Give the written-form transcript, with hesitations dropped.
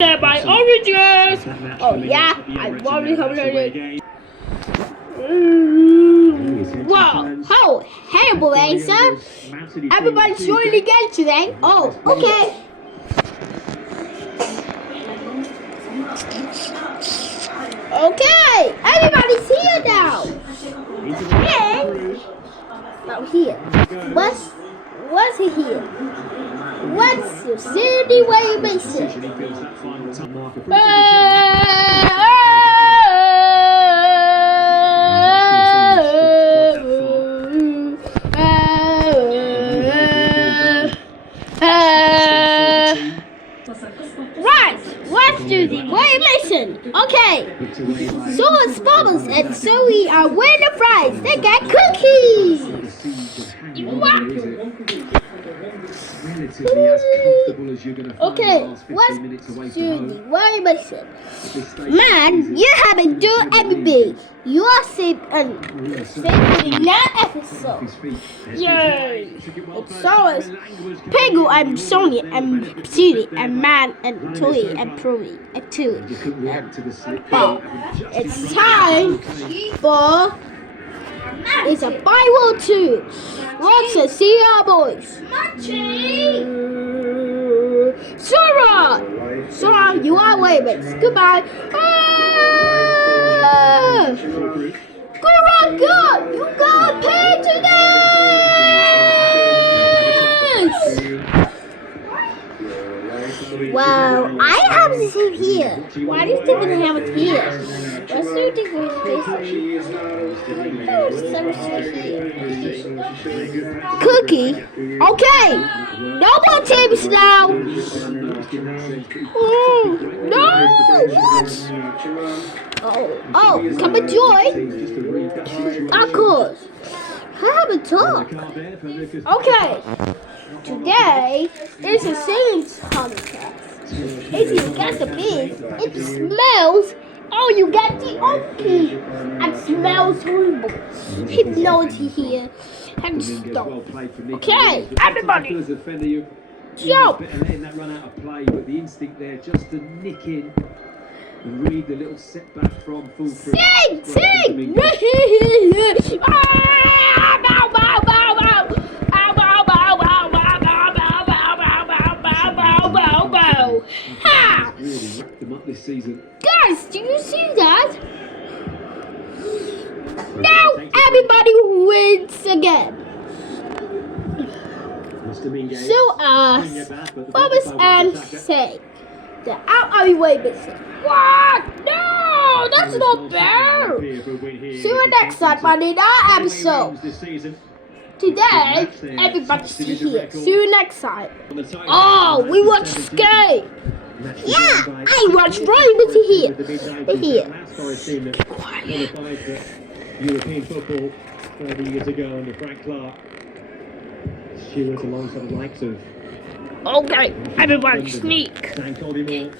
My oranges! Oh yeah, I've already completed. Whoa! Oh, hey boys, everybody's joining again today. Oh, okay. Okay, everybody's here now. And now here. What's here? What's your city way basic? Right, let's do the way mission. Okay, so it's Bubbles and Zoe are winning the prize. They get cookies. Okay, let's do the way mission. Man, you haven't done everything. You are safe and safe in that episode. Yay! It's always Peggle and Sonia and Judy and Man and Toy and Prudy and Tui and Bob. It's time for it's a Bible 2. Let's see our boys. Sora, you are waving. Goodbye. Good, you got paid to this. Wow, I have this here. Why do you think we have it here? Let's do it with Cookie. Okay, no more teams now. No, what? Oh, come and join. Of course. Have a talk. Okay. Today is a singing contest. If you get the beat, it smells. Oh, you get the oaky. It smells horrible. Hypnotic here. And stop. Okay, everybody. Jump. And letting that run out of play, but the instinct there just to nick in and read the little setback from full through. Sing! Really wrapped them up this season. Guys, do you see that? Now everybody wins again. So Bubbles and say the out way missing. What? No, that's not fair. See you next time on another episode. Today, everybody's here. See you next time. Oh, we watch skate. Yeah, I watch Brian here. Here. Quiet. European football 30 years ago under Frank Clark. Stewart alongside the likes of. Okay, everybody sneak. Dan Coldymore.